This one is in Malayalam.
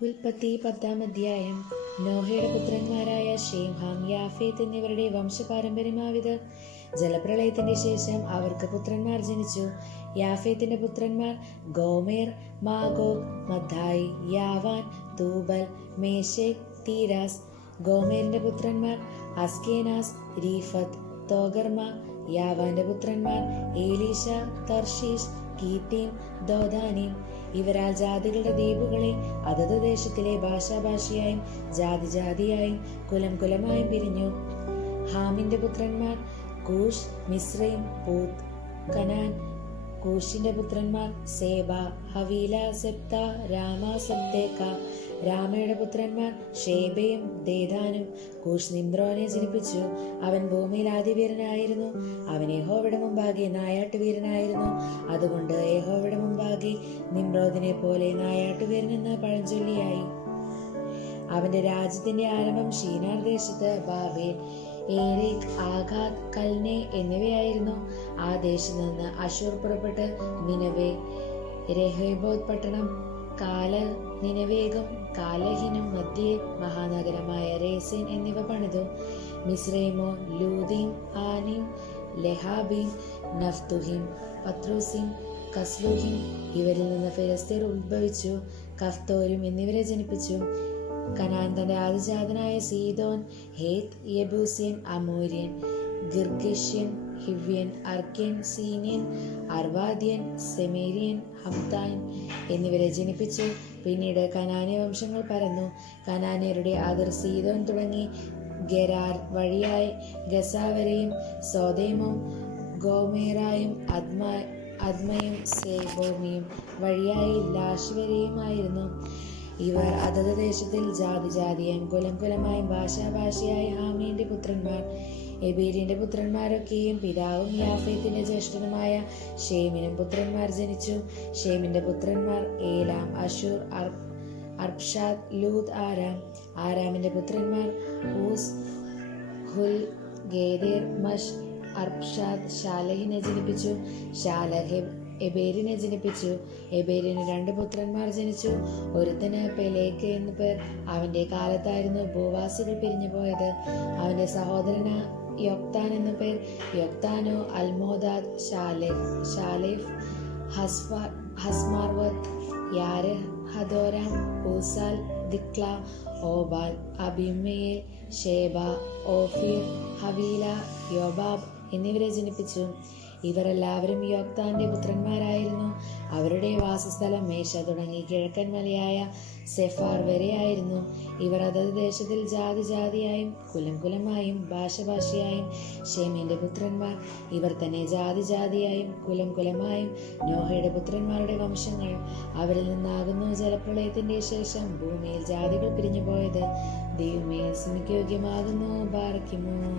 ഉൽപ്പത്തി 10-ാം അധ്യായം. നോഹയുടെ പുത്രന്മാരായ ഷേം, ഹാം, യാഫേത്ത് എന്നിവരുടെ വംശപാരമ്പര്യമാവിത്. ജലപ്രളയത്തിന്റെ ശേഷം അവർക്ക് പുത്രന്മാർ ജനിച്ചു. യാഫേത്തിന്റെ പുത്രന്മാർ ഗോമേർ, മാഗോഗ്, മദ്ദായി, യാവാൻ, തൂബൽ, മേശേക്, തീരാസ്. ഗോമേറിന്റെ പുത്രന്മാർ അസ്കേനാസ്, രീഫത്ത്, തോഗർമ. യാവാന്റെ പുത്രന്മാർ ഏലീശ, തർഷീഷ്, കീത്തീം, ദോദാനീം. ഇവരാൽ ജാതികളുടെ ദ്വീപുകളെ അതത് ദേശത്തിലെ ഭാഷാഭാഷയായും ജാതിയായും കുലമായും പിരിഞ്ഞു. ഹാമിന്റെ പുത്രന്മാർ കൂഷ്, മിസ്രൈം, പൂത്ത്, കനാൻ. കൂഷിന്റെ പുത്രന്മാർ സേബ, ഹവീല, സെപ്ത, രാമ, സെപ്തേക്ക. രാമയുടെ പുത്രന്മാർ ഷേബയും ദേദാനും. കൂഷ് നിമ്രോനെ ജനിപ്പിച്ചു. അവൻ ഭൂമിയിൽ ആദിവീരനായിരുന്നു. അവൻ യഹോവയുടെ മുമ്പാകെ നായാട്ടുവീരനായിരുന്നു. അതുകൊണ്ട് യഹോവയുടെ മുമ്പാകെ നിമ്രോദിനെ പോലെ നായാട്ടുവീരനെന്ന് പഴഞ്ചൊല്ലിയായി. അവന്റെ രാജ്യത്തിന്റെ ആരംഭം ഷീനാർ ദേശത്ത് ബാബേൽ, ഏരേക്, ആഘാത്, കൽനെ എന്നിവയായിരുന്നു. ആ ദേശത്ത് നിന്ന് അശൂർ പുറപ്പെട്ട് നിനവേ, രഹോബോത്ത് പട്ടണം, നിനവേഗം, കാലഹിനും മധ്യേ മഹാനഗരമായ രേസിൻ എന്നിവ പണിതു. മിസ്രൈമോ, ലൂദീം, ആനീം, ലെഹാബീം, നഫ്തുഹിം, പത്രൂസിം, കസ്ലൂഹിം. ഇവരിൽ നിന്ന് ഫിലിസ്ത്യർ ഉത്ഭവിച്ചു. കഫ്തോരും എന്നിവരെ ജനിപ്പിച്ചു. കനാൻ തന്റെ ആദിജാതനായ സീദോൻ, ഹേത്ത്, യെബൂസ്യൻ, അമോര്യൻ, ഗിർഗിഷ്യൻ, ഹിവ്യൻ, അർക്യൻ, സീന്യൻ, അർവാദ്യൻ, സെമേരിയൻ, ഹംദാൻ എന്നിവരെ ജനിപ്പിച്ചു. പിന്നീട് കനാന്യ വംശങ്ങൾ പരന്നു. കനാന്യരുടെ അതിർ സീദോൻ തുടങ്ങി ഗെരാർ വഴിയായി ഗസ വരെയും സോദേമും ഗോമേറായും അദ്മയും സേബോമിയും വഴിയായി ലാഷ് വരെയുമായിരുന്നു. ഇവർ അതത് ദേശത്തിൽ ജാതിയായും കുലമായും ഭാഷാഭാഷയായി ഹാമിന്റെ പുത്രന്മാർ. എബേരിന്റെ പുത്രന്മാരൊക്കെയും പിതാവും യാഫേത്തിന്റെ ജ്യേഷ്ഠനുമായ ഷേമിനും പുത്രന്മാർ ജനിച്ചു. ഷേമിന്റെ പുത്രന്മാർ ഏലാം, അശൂർ, അർപ്ഷാദ്, ലൂദ്, ആരാം. ആരാമിന്റെ പുത്രന്മാർ ഊസ്, ഹുൽ, ഗേദേർ, മഷ്. അർപ്ഷാദ് ഷാലഹിനെ ജനിപ്പിച്ചു. ഷാലഹ് എബേരിനെ ജനിപ്പിച്ചു. എബേരിന് 2 പുത്രന്മാർ ജനിച്ചു. ഒരുത്തന് പെലേഗ് എന്നു പേർ. അവന്റെ കാലത്തായിരുന്നു ഭൂവാസികൾ പിരിഞ്ഞുപോയത്. അവന്റെ സഹോദരന് യൊക്താൻ എന്നു പേർ. യൊക്താനോ അൽമോദാദ്, ഷാലേഫ്, ഹസ്മാർവത്ത്, യാരഹ്, ഹദോരാം, ഊസാൽ, ദിക്ല, ഓബാൽ, അബിമയേൽ, ഷേബ, ഓഫീർ, ഹവീല, യോബാബ് എന്നിവരെ ജനിപ്പിച്ചു. ഇവർ എല്ലാവരും യോക്താന്റെ പുത്രന്മാരായിരുന്നു. അവരുടെ വാസസ്ഥലം മേശ തുടങ്ങി കിഴക്കൻ മലയായ സെഫാർ വരെയായിരുന്നു. ഇവർ അതത് ദേശത്തിൽ ജാതിയായും കുലമായും ഭാഷയായും. ഷേമിന്റെ പുത്രന്മാർ ഇവർ തന്നെ ജാതിയായും കുലമായും. നോഹയുടെ പുത്രന്മാരുടെ വംശങ്ങൾ. അവരിൽ നിന്നാകുന്നു ജലപ്രളയത്തിന്റെ ശേഷം ഭൂമിയിൽ ജാതികൾ പിരിഞ്ഞുപോയത്. ദൈവമേ, സ്മരിക്കുയോഗ്യമാകുന്നു. ബാറയ്ക്കുമോ.